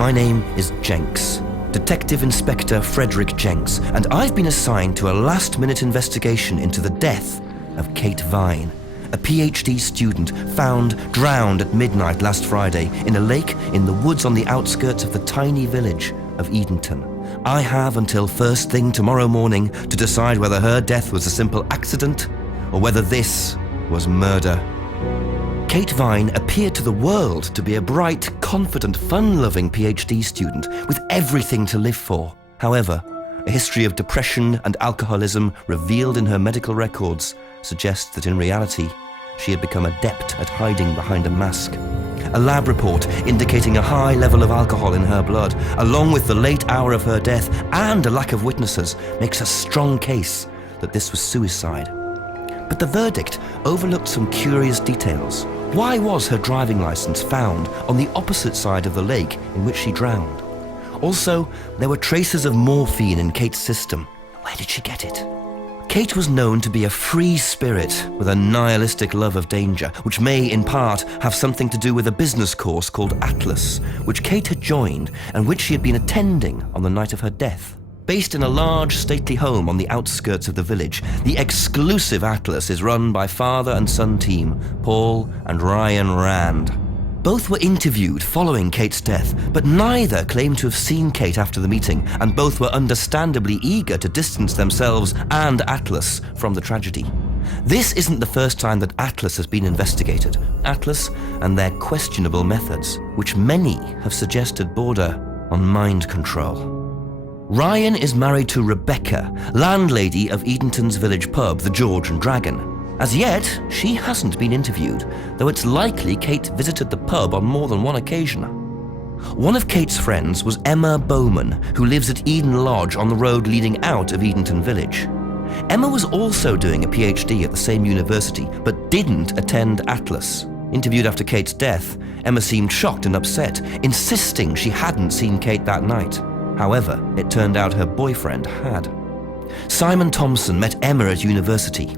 My name is Jenks, Detective Inspector Frederick Jenks, and I've been assigned to a last-minute investigation into the death of Kate Vine, a PhD student found drowned at midnight last Friday in a lake in the woods on the outskirts of the tiny village of Edenton. I have until first thing tomorrow morning to decide whether her death was a simple accident or whether this was murder. Kate Vine appeared to the world to be a bright, confident, fun-loving PhD student with everything to live for. However, a history of depression and alcoholism revealed in her medical records suggests that in reality, she had become adept at hiding behind a mask. A lab report indicating a high level of alcohol in her blood, along with the late hour of her death and a lack of witnesses, makes a strong case that this was suicide. But the verdict overlooked some curious details. Why was her driving license found on the opposite side of the lake in which she drowned? Also, there were traces of morphine in Kate's system. Where did she get it? Kate was known to be a free spirit with a nihilistic love of danger, which may in part have something to do with a business course called Atlas, which Kate had joined and which she had been attending on the night of her death. Based in a large, stately home on the outskirts of the village, the exclusive Atlas is run by father and son team, Paul and Ryan Rand. Both were interviewed following Kate's death, but neither claimed to have seen Kate after the meeting, and both were understandably eager to distance themselves and Atlas from the tragedy. This isn't the first time that Atlas has been investigated. Atlas and their questionable methods, which many have suggested border on mind control. Ryan is married to Rebecca, landlady of Edenton's village pub, the George and Dragon. As yet, she hasn't been interviewed, though it's likely Kate visited the pub on more than one occasion. One of Kate's friends was Emma Bowman, who lives at Eden Lodge on the road leading out of Edenton Village. Emma was also doing a PhD at the same university, but didn't attend Atlas. Interviewed after Kate's death, Emma seemed shocked and upset, insisting she hadn't seen Kate that night. However, it turned out her boyfriend had. Simon Thompson met Emma at university.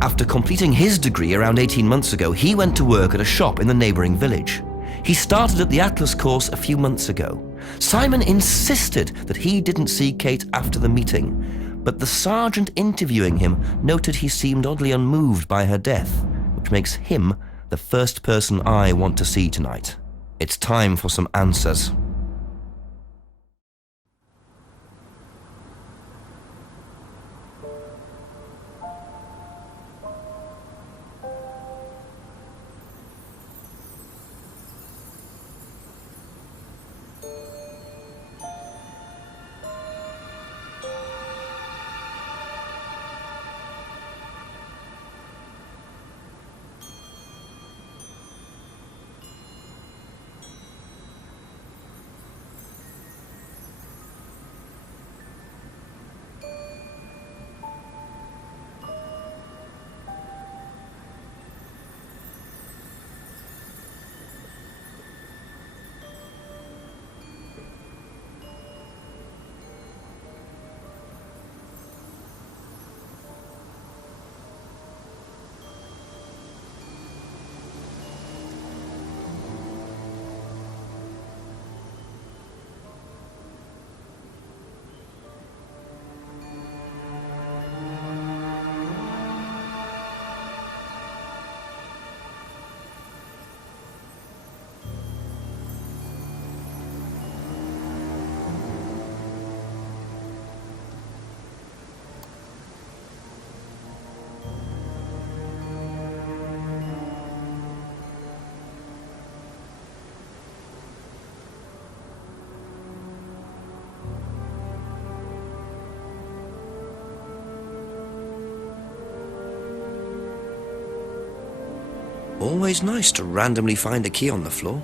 After completing his degree around 18 months ago, he went to work at a shop in the neighbouring village. He started at the Atlas course a few months ago. Simon insisted that he didn't see Kate after the meeting, but the sergeant interviewing him noted he seemed oddly unmoved by her death, which makes him the first person I want to see tonight. It's time for some answers. Always nice to randomly find a key on the floor.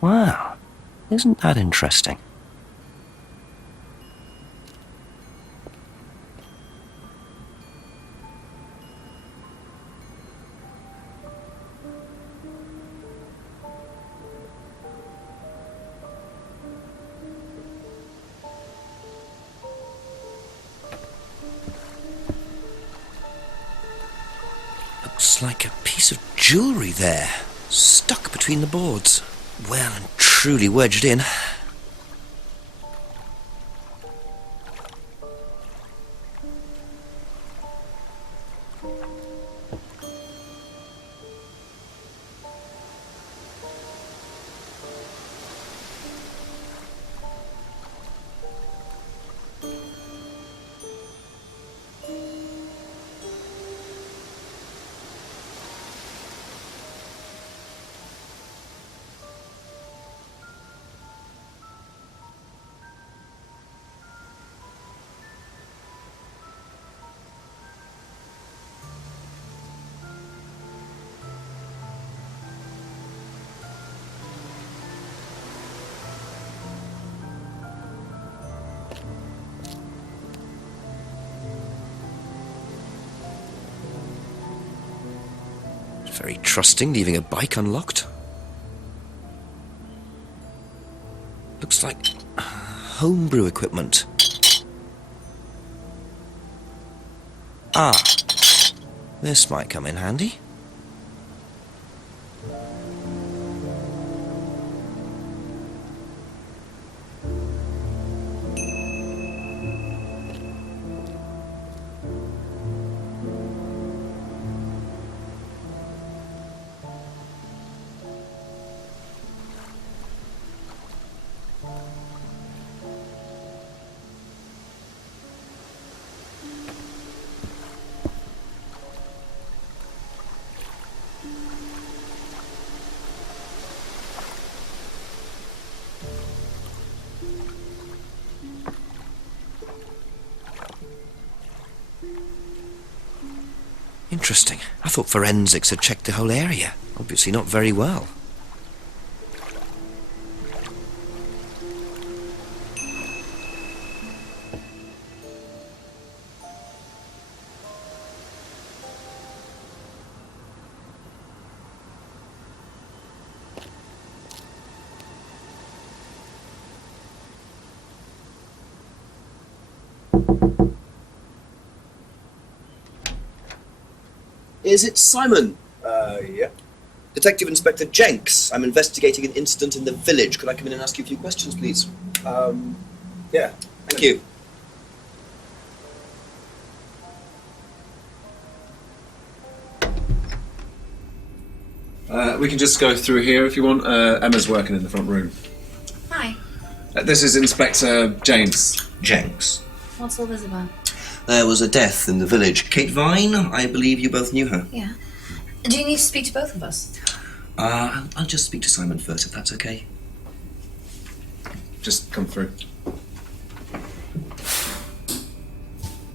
Wow, isn't that interesting? Looks like a piece of jewellery there, stuck between the boards. Well and truly wedged in. Very trusting, leaving a bike unlocked. Looks like homebrew equipment. Ah, this might come in handy. Interesting. I thought forensics had checked the whole area. Obviously not very well. Is it Simon? Yeah. Detective Inspector Jenks. I'm investigating an incident in the village. Could I come in and ask you a few questions, please? Yeah. Thank you. We can just go through here if you want. Emma's working in the front room. Hi. This is Inspector James. Jenks. What's all this about? There was a death in the village. Kate Vine, I believe you both knew her. Yeah. Do you need to speak to both of us? I'll just speak to Simon first, if that's okay. Just come through.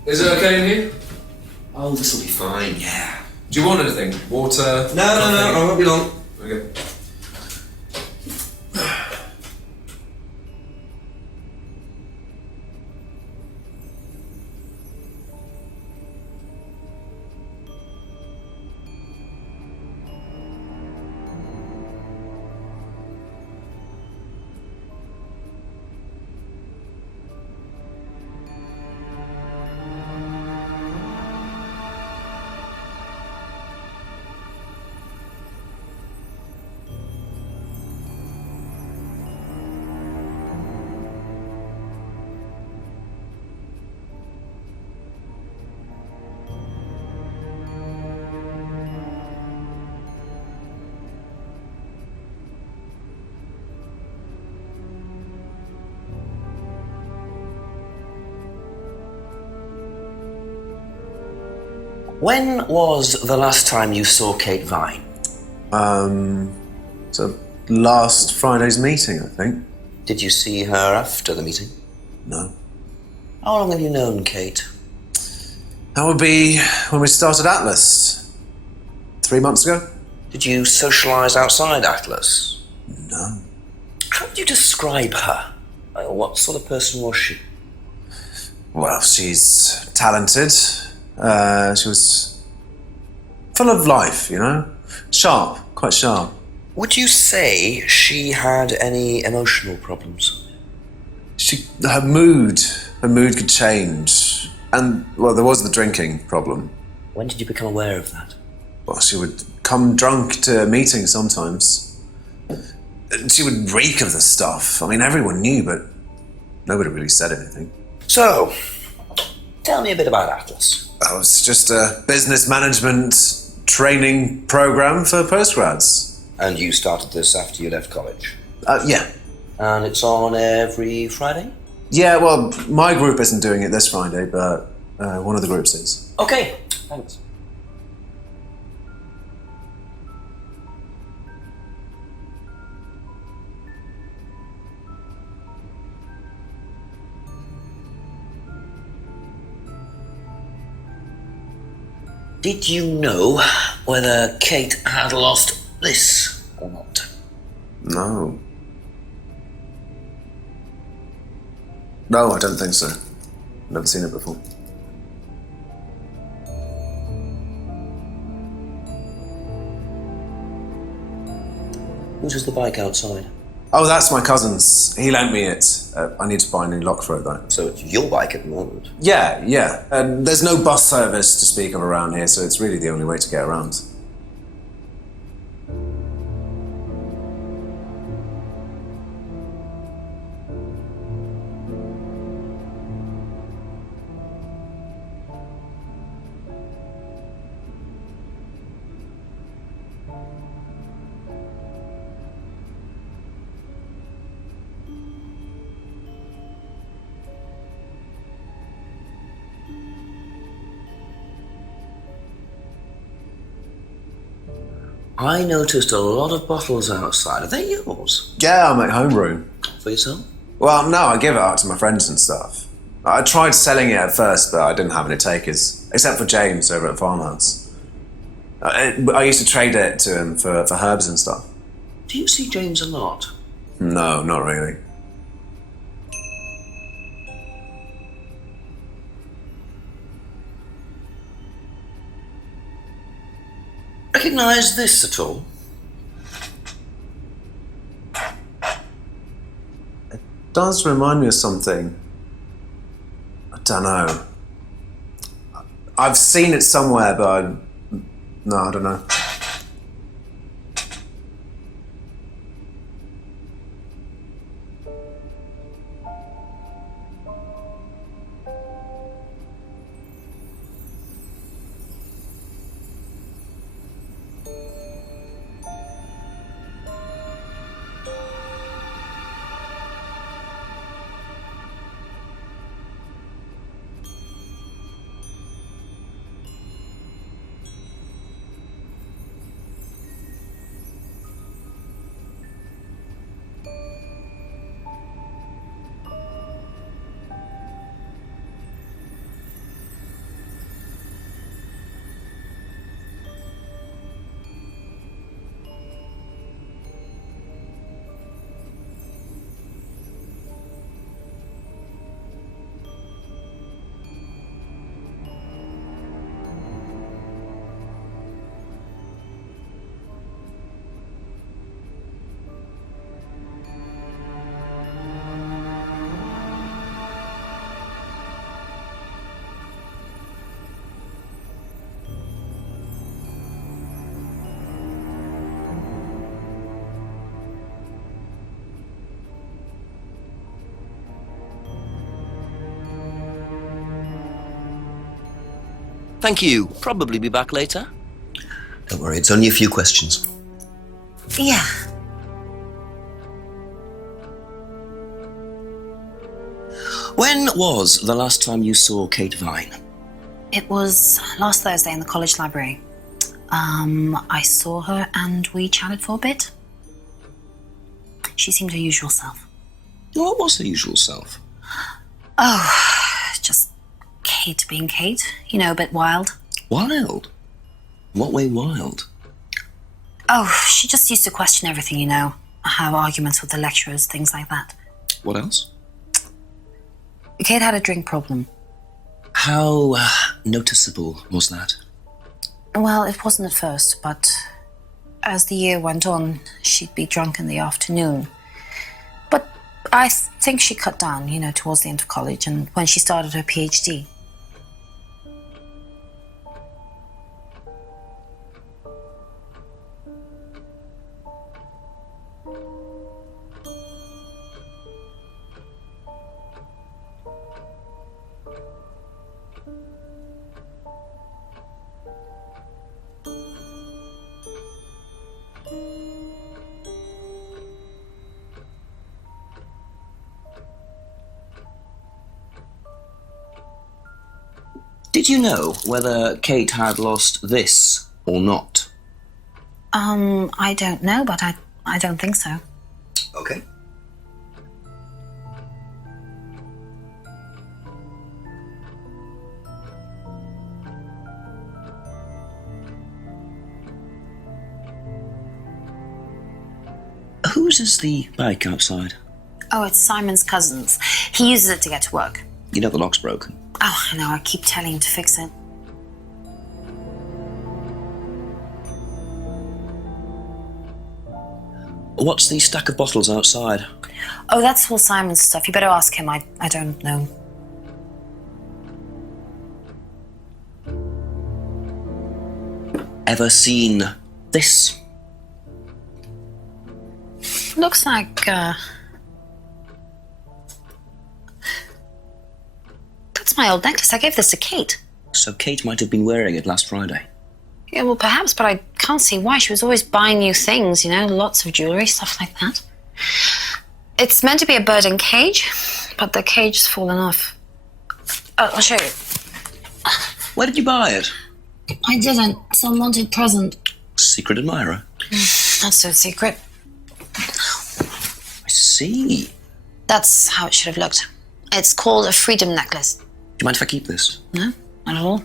Is it okay in here? Oh, this'll be fine, yeah. Do you want anything? Water? No, I won't be long. Okay. When was the last time you saw Kate Vine? So last Friday's meeting, I think. Did you see her after the meeting? No. How long have you known Kate? That would be when we started Atlas. 3 months ago? Did you socialise outside Atlas? No. How would you describe her? What sort of person was she? Well, she's talented. She was full of life, you know? Sharp, quite sharp. Would you say she had any emotional problems? Her mood could change. And, well, there was the drinking problem. When did you become aware of that? Well, she would come drunk to meetings sometimes. She would reek of the stuff. I mean, everyone knew, but nobody really said anything. So, tell me a bit about Atlas. Oh, it's just a business management training program for postgrads. And you started this after you left college? Yeah. And it's on every Friday? Yeah, well, my group isn't doing it this Friday, but one of the groups is. Okay, thanks. Did you know whether Kate had lost this or not? No. No, I don't think so. Never seen it before. Whose is the bike outside? Oh, that's my cousin's. He lent me it. I need to buy a new lock for it, though. So it's your bike at the moment? Yeah. There's no bus service to speak of around here, so it's really the only way to get around. I noticed a lot of bottles outside. Are they yours? Yeah, I make homebrew. For yourself? Well, no, I give it out to my friends and stuff. I tried selling it at first, but I didn't have any takers, except for James over at Farmhouse. I used to trade it to him for herbs and stuff. Do you see James a lot? No, not really. Recognise this at all? It does remind me of something. I don't know. I've seen it somewhere, but no, I don't know. Thank you. Probably be back later. Don't worry, it's only a few questions. Yeah. When was the last time you saw Kate Vine? It was last Thursday in the college library. I saw her and we chatted for a bit. She seemed her usual self. What was her usual self? Oh, just Kate being Kate. You know, a bit wild. Wild? What way wild? Oh, she just used to question everything, you know. Have arguments with the lecturers, things like that. What else? Kate had a drink problem. How noticeable was that? Well, it wasn't at first, but as the year went on, she'd be drunk in the afternoon. But I think she cut down, you know, towards the end of college and when she started her PhD. Did you know whether Kate had lost this or not? I don't know, but I don't think so. Okay. Whose is the bike outside? Oh, it's Simon's cousin's. He uses it to get to work. You know the lock's broken. Oh, I know, I keep telling him to fix it. What's the stack of bottles outside? Oh, that's all Simon's stuff. You better ask him. I don't know. Ever seen this? Looks like, that's my old necklace. I gave this to Kate. So Kate might have been wearing it last Friday. Yeah, well, perhaps, but I can't see why. She was always buying new things, you know, lots of jewellery, stuff like that. It's meant to be a bird in cage, but the cage's fallen off. I'll show you. Where did you buy it? I didn't. It's an unwanted present. Secret admirer. Not so secret. I see. That's how it should have looked. It's called a freedom necklace. Do you mind if I keep this? No, not at all.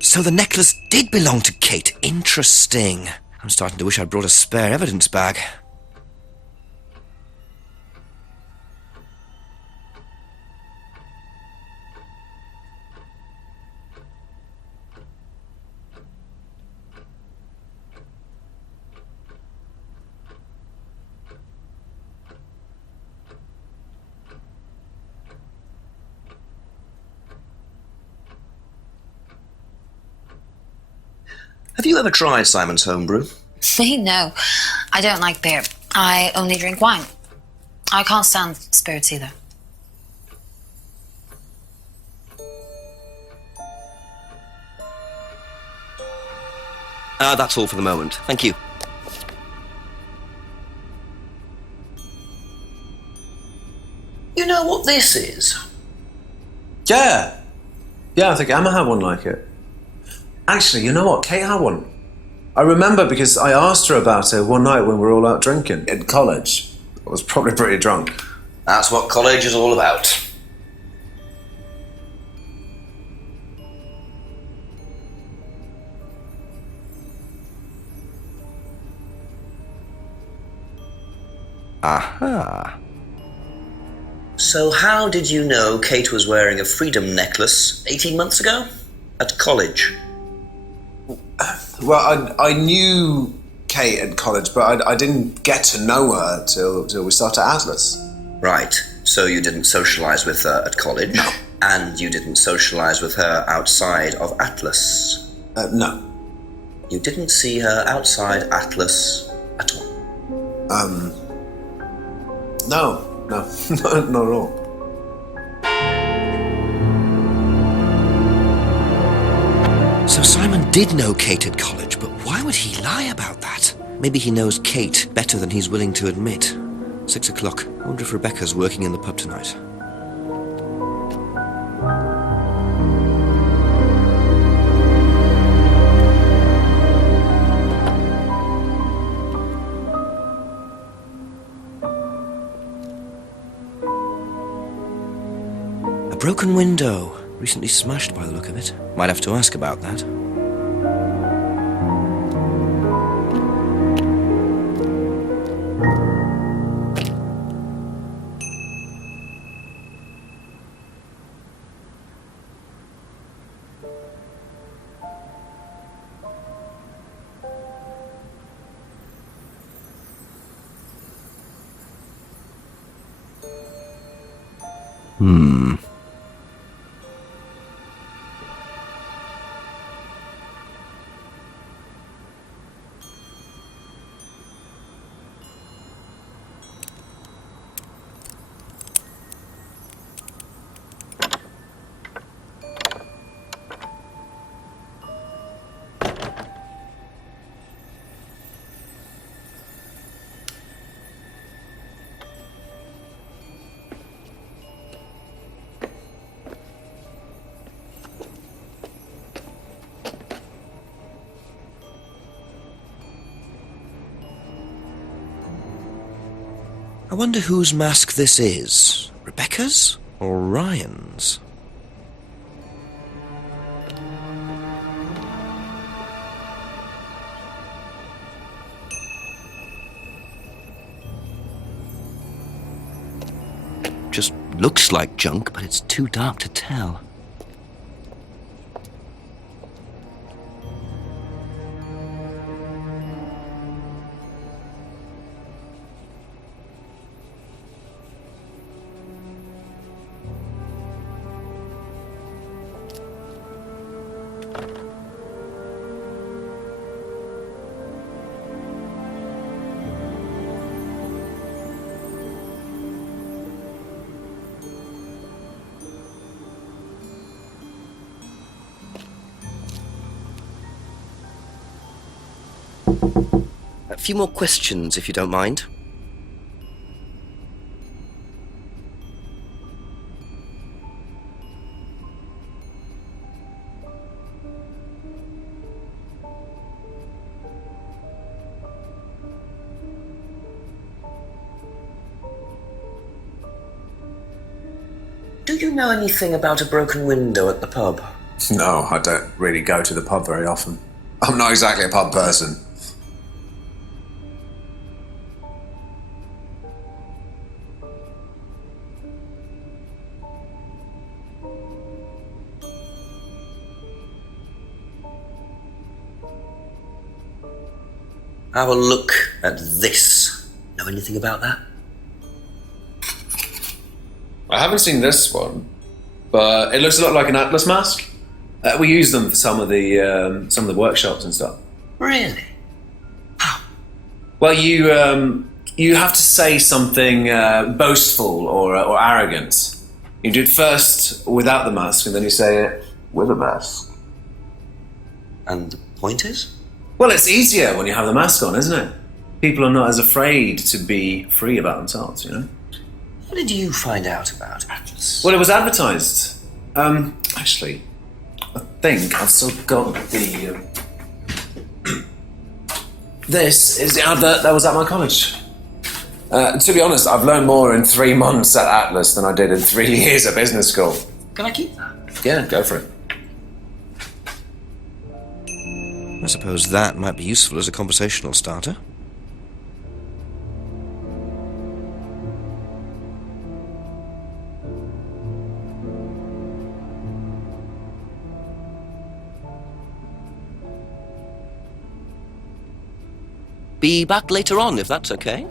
So the necklace did belong to Kate. Interesting. I'm starting to wish I'd brought a spare evidence bag. Have you ever tried Simon's homebrew? Me? No. I don't like beer. I only drink wine. I can't stand spirits either. That's all for the moment. Thank you. You know what this is? Yeah. Yeah, I think Emma had one like it. Actually, you know what? Kate had one. I remember because I asked her about it one night when we were all out drinking in college. I was probably pretty drunk. That's what college is all about. Aha. So how did you know Kate was wearing a freedom necklace 18 months ago? At college? Well, I knew Kate at college, but I didn't get to know her till we started Atlas. Right. So you didn't socialise with her at college? No. And you didn't socialise with her outside of Atlas? No. You didn't see her outside Atlas at all? No, not at all. So Simon did know Kate at college, but why would he lie about that? Maybe he knows Kate better than he's willing to admit. 6 o'clock. I wonder if Rebecca's working in the pub tonight. A broken window. Recently smashed by the look of it. Might have to ask about that. wonder whose mask this is. Rebecca's or Ryan's? Just looks like junk, but it's too dark to tell. A few more questions, if you don't mind. Do you know anything about a broken window at the pub? No, I don't really go to the pub very often. I'm not exactly a pub person. Have a look at this. Know anything about that? I haven't seen this one, but it looks a lot like an Atlas mask. We use them for some of the workshops and stuff. Really? Well, you have to say something boastful or arrogant. You do it first without the mask, and then you say it with a mask. And the point is? Well, it's easier when you have the mask on, isn't it? People are not as afraid to be free about themselves, you know? What did you find out about Atlas? Well, it was advertised. Actually, I think I've still got the... This is the advert that was at my college. To be honest, I've learned more in 3 months at Atlas than I did in 3 years at business school. Can I keep that? Yeah, go for it. I suppose that might be useful as a conversational starter. Be back later on, if that's okay.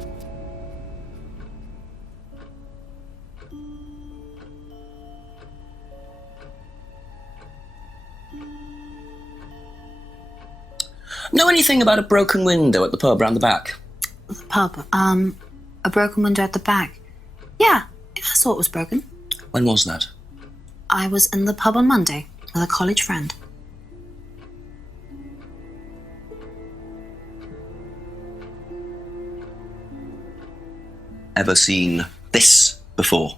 Know anything about a broken window at the pub round the back? The pub, a broken window at the back. Yeah, I saw it was broken. When was that? I was in the pub on Monday with a college friend. Ever seen this before?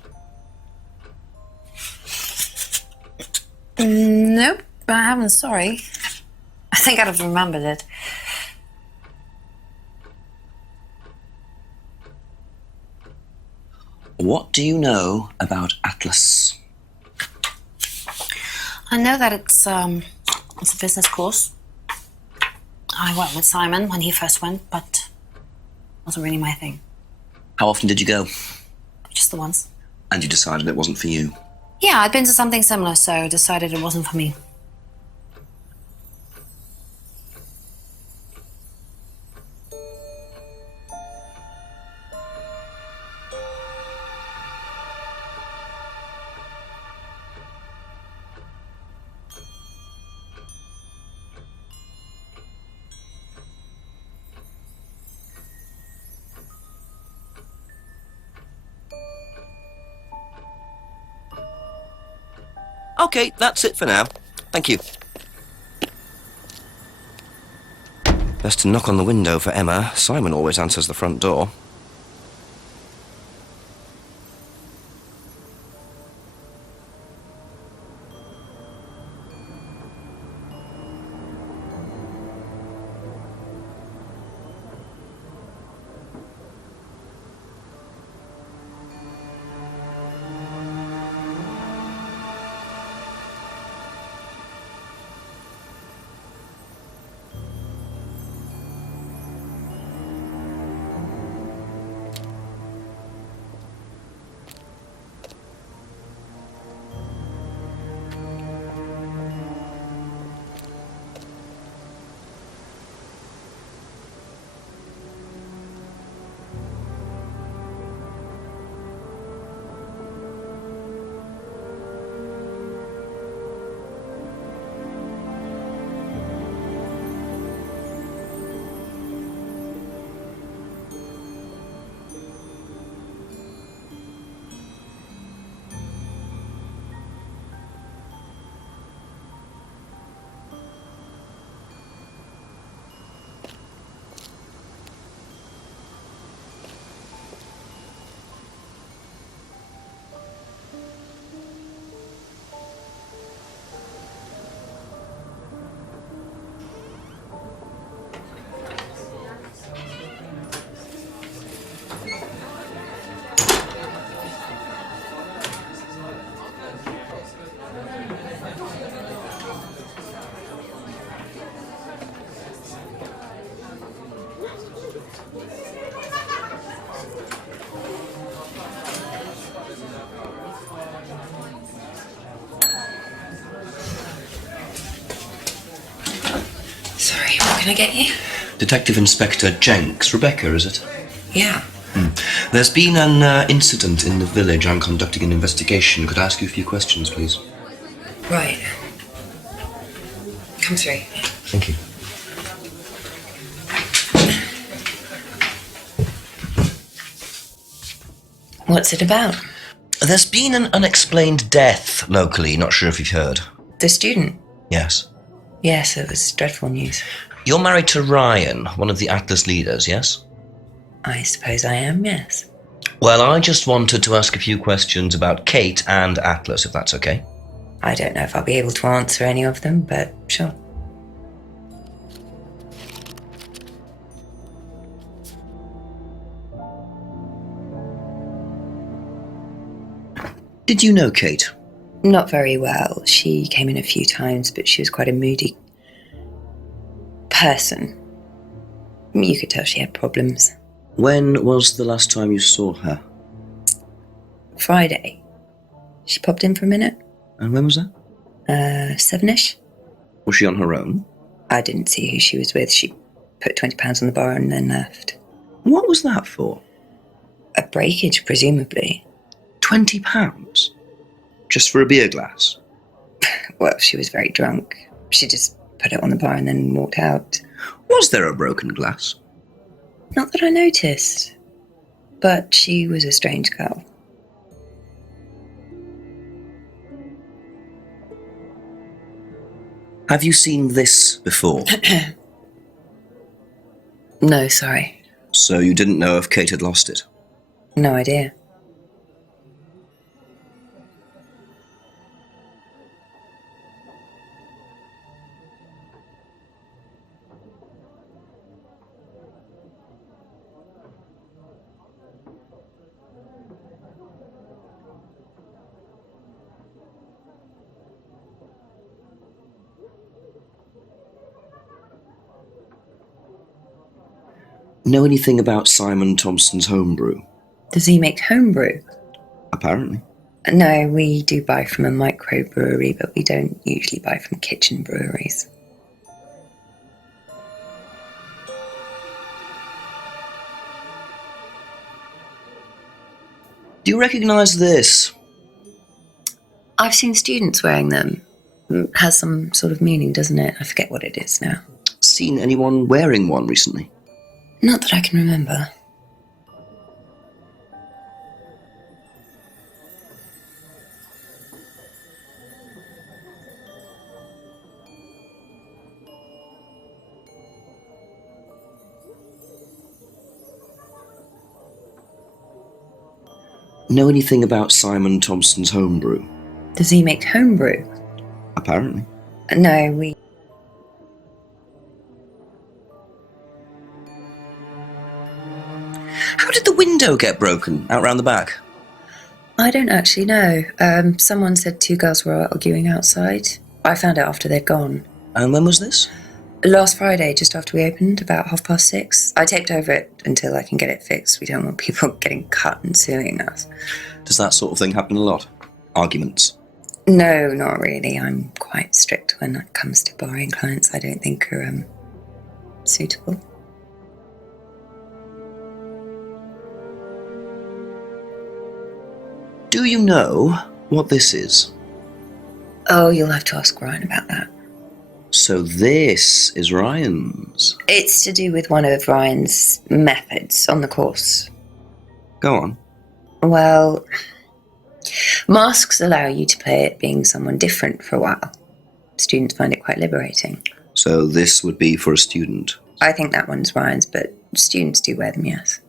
Nope, I haven't, sorry. I think I'd have remembered it. What do you know about Atlas? I know that it's a business course. I went with Simon when he first went, but it wasn't really my thing. How often did you go? Just the once. And you decided it wasn't for you? Yeah, I'd been to something similar, so decided it wasn't for me. Okay, that's it for now. Thank you. Best to knock on the window for Emma. Simon always answers the front door. Sorry, what can I get you? Detective Inspector Jenks. Rebecca, is it? Yeah. There's been an incident in the village. I'm conducting an investigation. Could I ask you a few questions, please? Right. Come through. Thank you. What's it about? There's been an unexplained death locally. Not sure if you've heard. The student? Yes. Yes, it was dreadful news. You're married to Ryan, one of the Atlas leaders, yes? I suppose I am, yes. Well, I just wanted to ask a few questions about Kate and Atlas, if that's okay. I don't know if I'll be able to answer any of them, but sure. Did you know Kate? Not very well. She came in a few times, but she was quite a moody person. You could tell she had problems. When was the last time you saw her? Friday. She popped in for a minute. And when was that? 7ish. Was she on her own? I didn't see who she was with. She put £20 on the bar and then left. What was that for? A breakage, presumably. £20? Just for a beer glass? Well, she was very drunk. She just put it on the bar and then walked out. Was there a broken glass? Not that I noticed. But she was a strange girl. Have you seen this before? No, sorry. So you didn't know if Kate had lost it? No idea. Know anything about Simon Thompson's homebrew? Does he make homebrew? Apparently. No, we do buy from a microbrewery, but we don't usually buy from kitchen breweries. Do you recognise this? I've seen students wearing them. Has some sort of meaning, doesn't it? I forget what it is now. Seen anyone wearing one recently? Not that I can remember. Know anything about Simon Thompson's homebrew? Does he make homebrew? Apparently. No, we... How did the window get broken out round the back? I don't actually know. Someone said two girls were arguing outside. I found out after they'd gone. And when was this? Last Friday, just after we opened, about 6:30. I taped over it until I can get it fixed. We don't want people getting cut and suing us. Does that sort of thing happen a lot? Arguments? No, not really. I'm quite strict when it comes to barring clients I don't think are suitable. Do you know what this is? Oh, you'll have to ask Ryan about that. So this is Ryan's. It's to do with one of Ryan's methods on the course. Go on. Well, masks allow you to play at being someone different for a while. Students find it quite liberating. So this would be for a student? I think that one's Ryan's, but students do wear them, yes.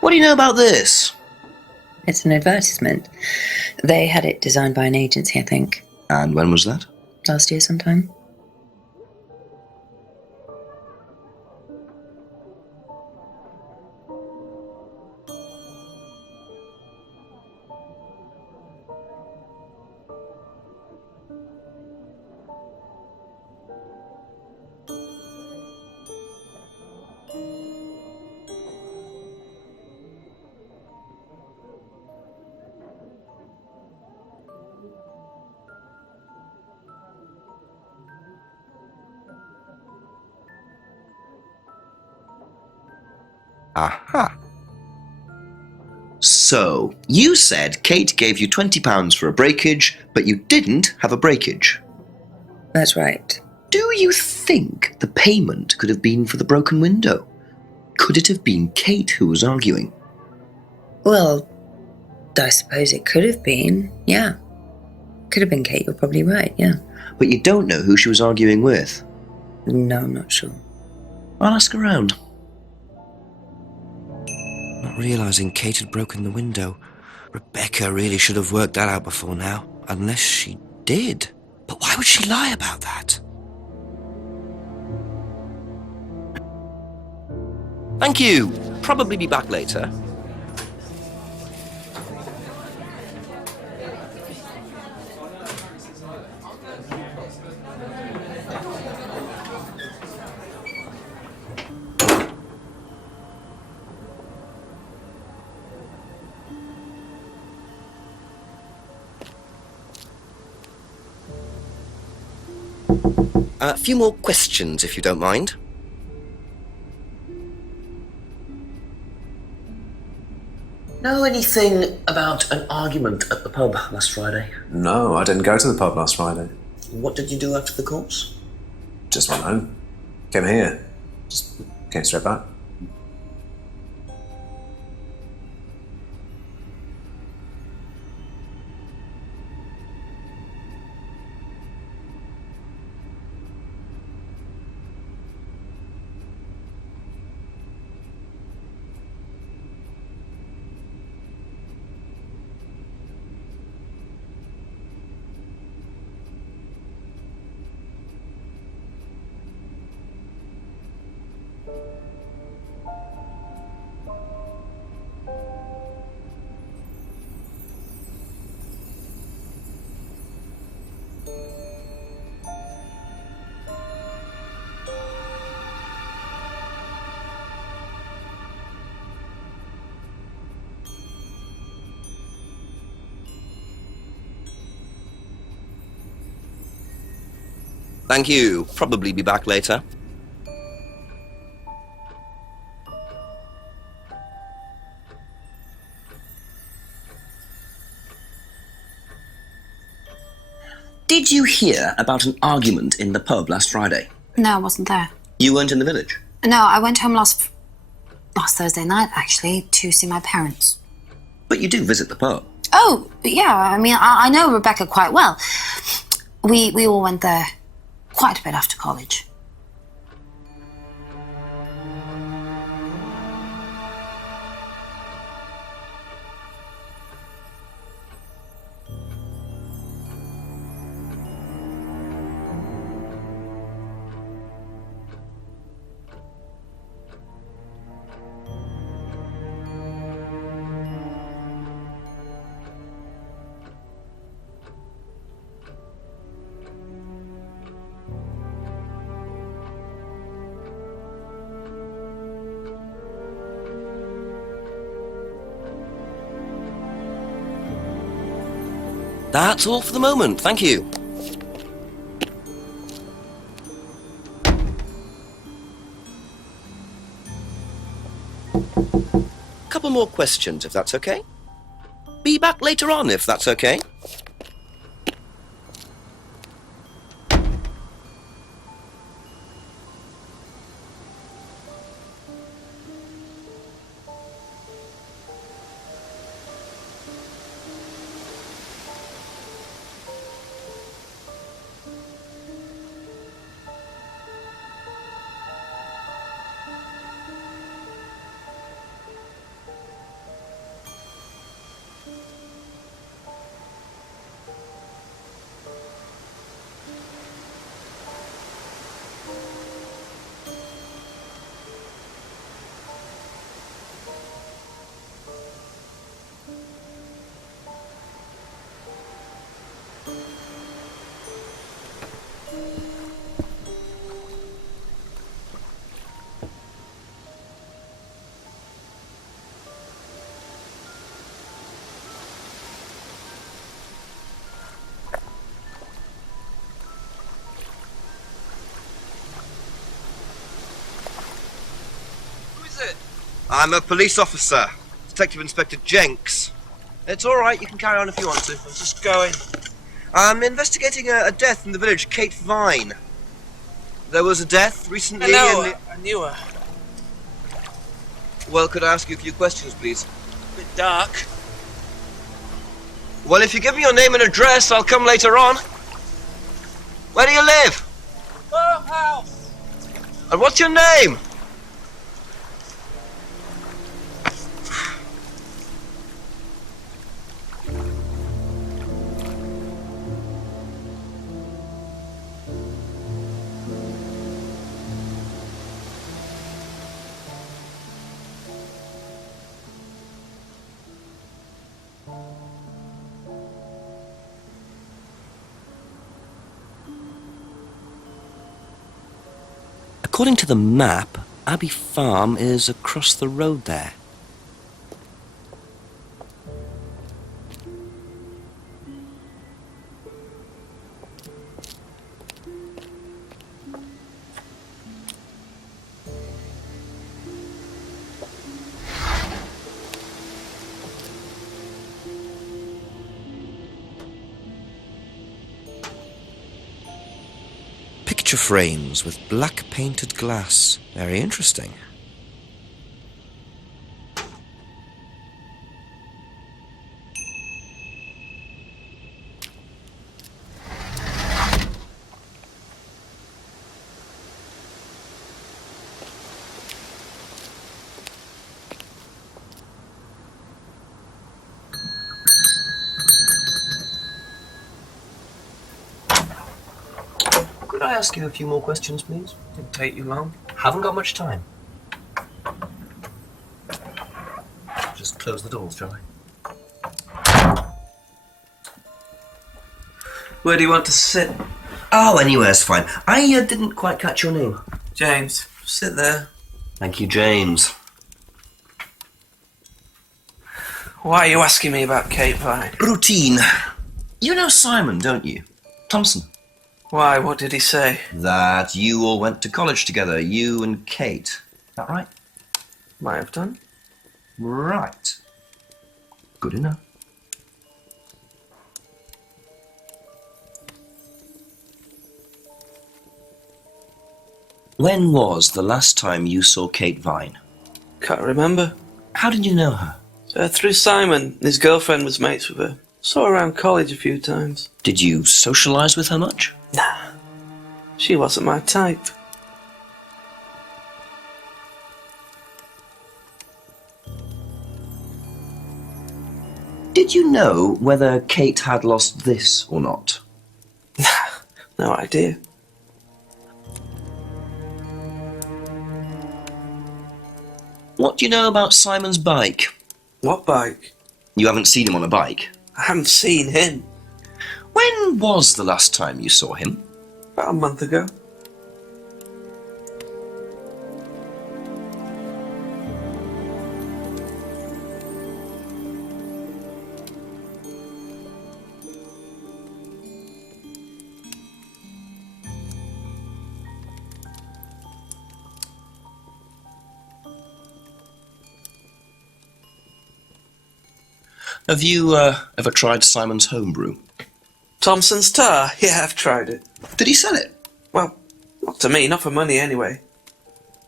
What do you know about this? It's an advertisement. They had it designed by an agency, I think. And when was that? Last year sometime. Aha. So, you said Kate gave you £20 for a breakage, but you didn't have a breakage. That's right. Do you think the payment could have been for the broken window? Could it have been Kate who was arguing? Well, I suppose it could have been, yeah. Could have been Kate, you're probably right, yeah. But you don't know who she was arguing with. No, I'm not sure. I'll ask around. Not realising Kate had broken the window. Rebecca really should have worked that out before now. Unless she did. But why would she lie about that? Thank you. Probably be back later. A few more questions, if you don't mind. Know anything about an argument at the pub last Friday? No, I didn't go to the pub last Friday. What did you do after the course? Just went home. Came here. Just came straight back. Thank you. Probably be back later. Did you hear about an argument in the pub last Friday? No, I wasn't there. You weren't in the village? No, I went home last Thursday night, actually, to see my parents. But you do visit the pub. Oh, yeah, I mean, I know Rebecca quite well. We all went there quite a bit after college. That's all for the moment, thank you. Couple more questions, if that's okay. Be back later on, if that's okay. I'm a police officer, Detective Inspector Jenks. It's all right, you can carry on if you want to. I'm just going. I'm investigating a death in the village, Kate Vine. There was a death recently I knew her. Well, could I ask you a few questions, please? A bit dark. Well, if you give me your name and address, I'll come later on. Where do you live? House. And what's your name? According to the map, Abbey Farm is across the road there. Picture frames with black painted glass. Very interesting. Could I ask you a few more questions, please? Didn't take you long. Haven't got much time. Just close the doors, shall I? Where do you want to sit? Oh, anywhere's fine. I didn't quite catch your name. James, sit there. Thank you, James. Why are you asking me about Kate Vine? Routine. You know Simon, don't you? Thompson. Why, what did he say? That you all went to college together, you and Kate. Is that right? Might have done. Right. Good enough. When was the last time you saw Kate Vine? Can't remember. How did you know her? Through Simon. His girlfriend was mates with her. Saw her around college a few times. Did you socialise with her much? Nah. She wasn't my type. Did you know whether Kate had lost this or not? No idea. What do you know about Simon's bike? What bike? You haven't seen him on a bike. I haven't seen him. When was the last time you saw him? About a month ago. Have you ever tried Simon's homebrew? Thompson's tar? Yeah, I've tried it. Did he sell it? Well, not to me, not for money anyway.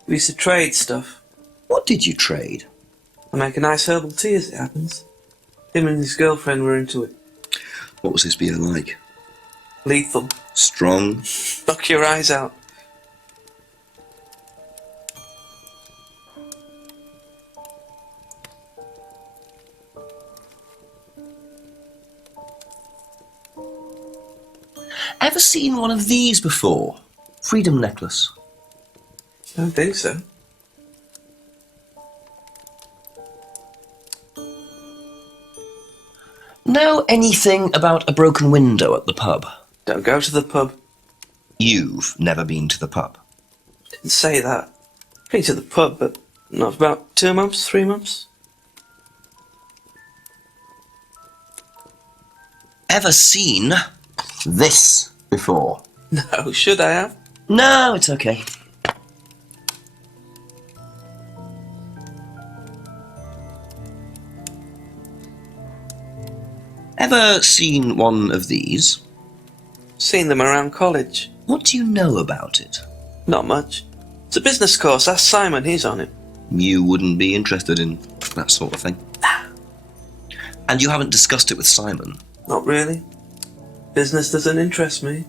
We used to trade stuff. What did you trade? I make a nice herbal tea as it happens. Him and his girlfriend were into it. What was his beer like? Lethal. Strong? Knock your eyes out. Ever seen one of these before? Freedom necklace. I don't think so. Know anything about a broken window at the pub? Don't go to the pub. You've never been to the pub? Didn't say that. Been to the pub, but not for about 2 months, 3 months. Ever seen this before? No, should I have? No, it's okay. Ever seen one of these? Seen them around college. What do you know about it? Not much. It's a business course. Ask Simon, he's on it. You wouldn't be interested in that sort of thing. And you haven't discussed it with Simon? Not really. Business doesn't interest me.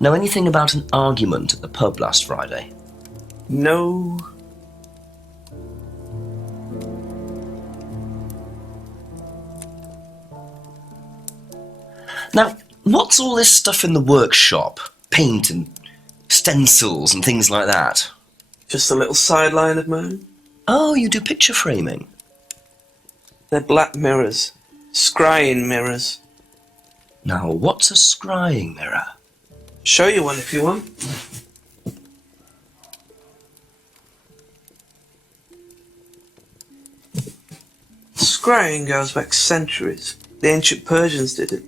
Know anything about an argument at the pub last Friday? No. Now, what's all this stuff in the workshop? Paint and stencils and things like that? Just a little sideline of mine. Oh, you do picture framing? They're black mirrors. Scrying mirrors. Now, what's a scrying mirror? Show you one if you want. Scrying goes back centuries. The ancient Persians did it.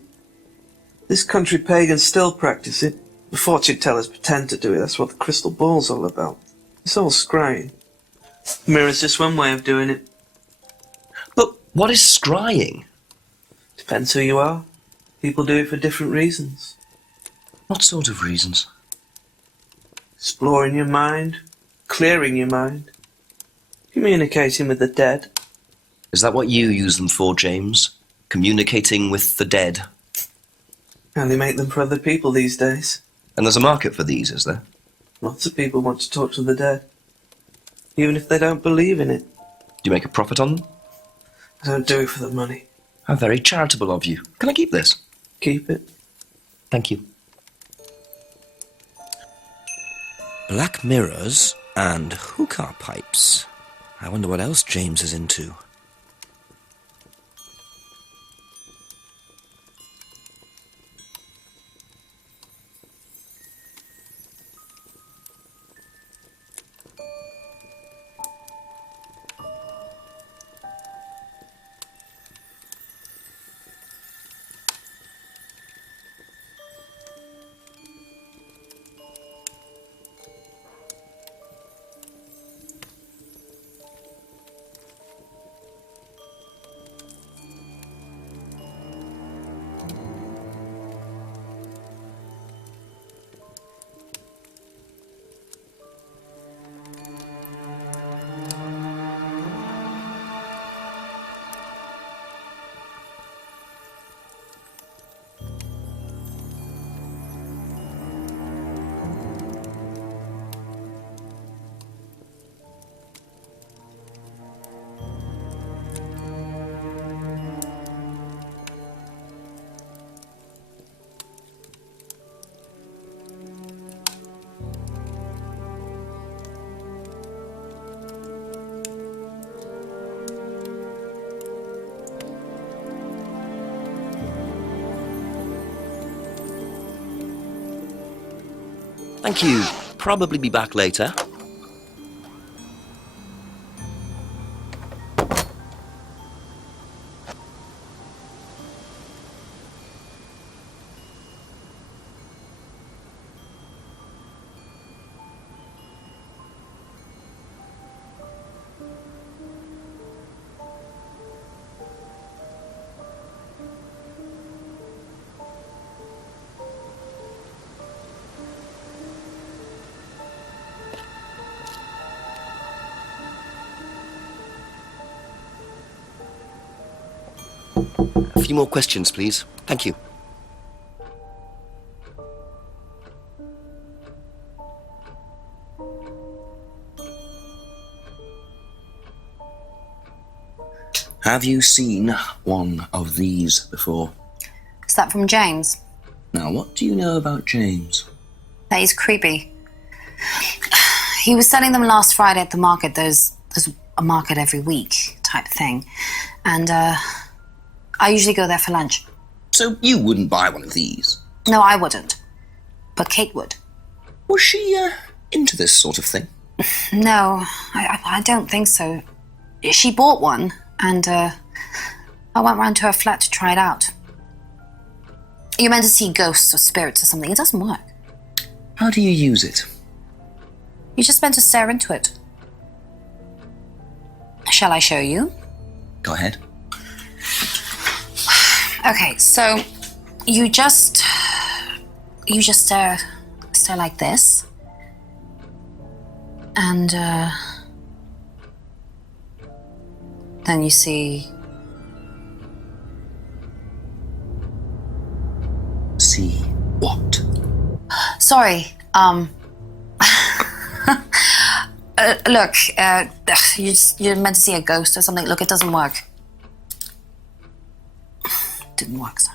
This country pagans still practice it. The fortune tellers pretend to do it. That's what the crystal ball's all about. It's all scrying. Mirror's just one way of doing it. But what is scrying? Depends who you are. People do it for different reasons. What sort of reasons? Exploring your mind, clearing your mind, communicating with the dead. Is that what you use them for, James? Communicating with the dead? And they make them for other people these days. And there's a market for these, is there? Lots of people want to talk to the dead, even if they don't believe in it. Do you make a profit on them? I don't do it for the money. How very charitable of you. Can I keep this? Keep it. Thank you. Black mirrors and hookah pipes. I wonder what else James is into. Thank you. Probably be back later. A few more questions, please. Thank you. Have you seen one of these before? Is that from James? Now, what do you know about James? That he's creepy. He was selling them last Friday at the market. There's a market every week type thing. And I usually go there for lunch. So you wouldn't buy one of these? No, I wouldn't. But Kate would. Was she into this sort of thing? No, I don't think so. She bought one, and I went round to her flat to try it out. You're meant to see ghosts or spirits or something. It doesn't work. How do you use it? You're just meant to stare into it. Shall I show you? Go ahead. Okay, so you just stare like this, and then you see. See what? Sorry. Look, you're meant to see a ghost or something. Look, it doesn't work. Didn't work, so.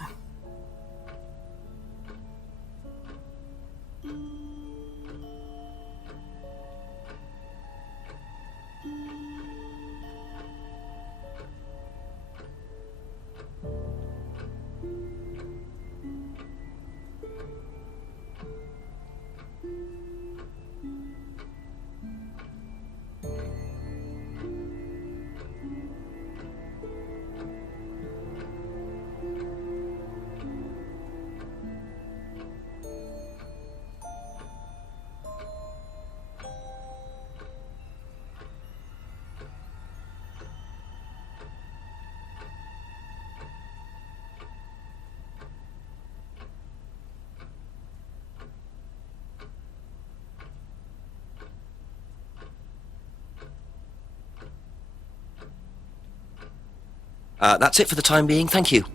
That's it for the time being, thank you.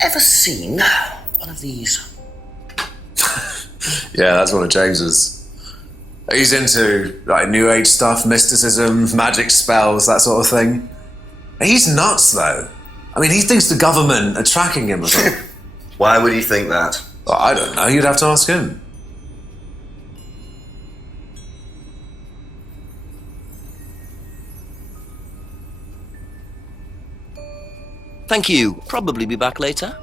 Ever seen one of these? Yeah, that's one of James's. He's into like New Age stuff, mysticism, magic spells, that sort of thing. He's nuts, though. I mean, he thinks the government are tracking him or something. Why would he think that? Well, I don't know. You'd have to ask him. Thank you. Probably be back later.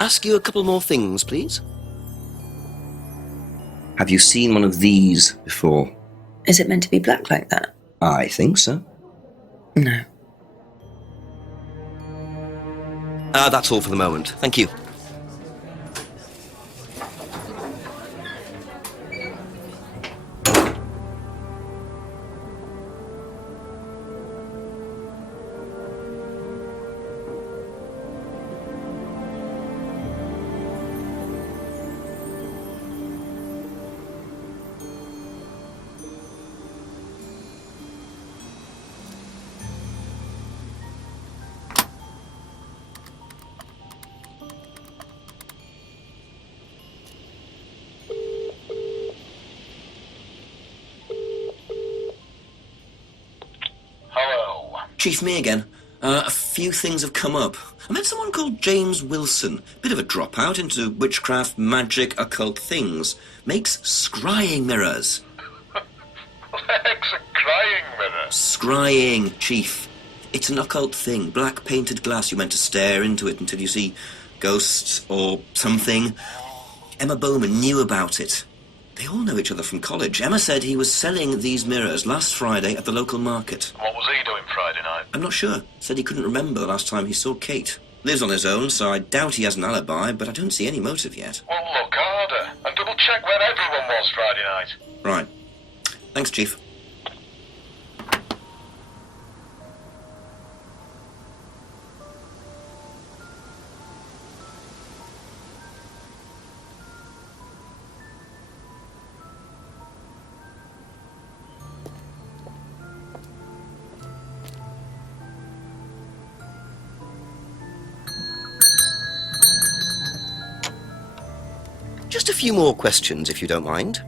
Ask you a couple more things, please. Have you seen one of these before? Is it meant to be black like that? I think so. No. That's all for the moment. Thank you. Chief, me again. A few things have come up. I met someone called James Wilson. Bit of a dropout into witchcraft, magic, occult things. Makes scrying mirrors. What the heck's a crying mirror? Scrying, Chief. It's an occult thing. Black painted glass. You're meant to stare into it until you see ghosts or something. Emma Bowman knew about it. They all know each other from college. Emma said he was selling these mirrors last Friday at the local market. What was he doing Friday night? I'm not sure. Said he couldn't remember the last time he saw Kate. Lives on his own, so I doubt he has an alibi, but I don't see any motive yet. Well, look harder and double check where everyone was Friday night. Right. Thanks, Chief. Just a few more questions, if you don't mind.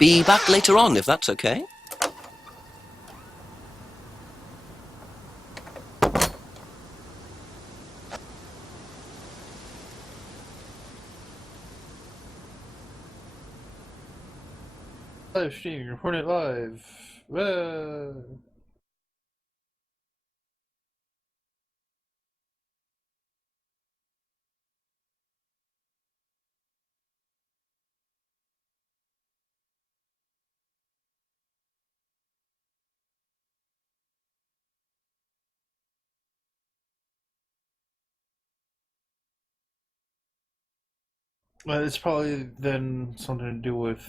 be back later on, if that's okay. Live stream, reporting live. It's probably then something to do with